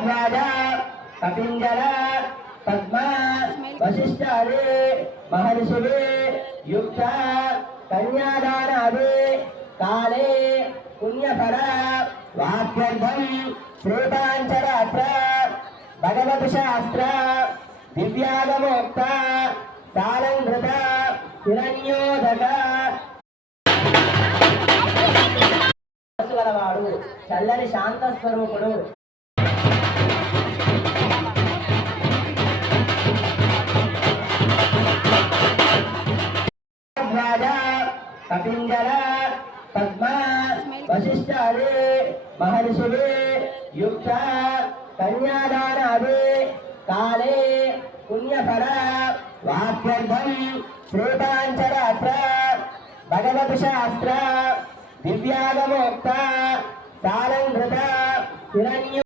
भारद्वाज कपिंजल पद्मा वशिष्ठादि महर्षिवे युक्त कन्यादानादि काले पुण्यफल वाक्यर्थं श्रोतांचरात्र भगवत शास्त्र दिव्यागमोक्त सालंकृत हिरण्योदक గలవాడు చల్లని శాంత స్వరూపుడు కపింజల పద్మా వశిష్ఠాది మహర్షివి యుక్త కన్యాదానాది కాలే పుణ్యఫల వాక్యర్థం శ్రోతాంచరాత్ర భగవత్ శాస్త్ర दिव्यागमोक्त सालंकृत हिरण्य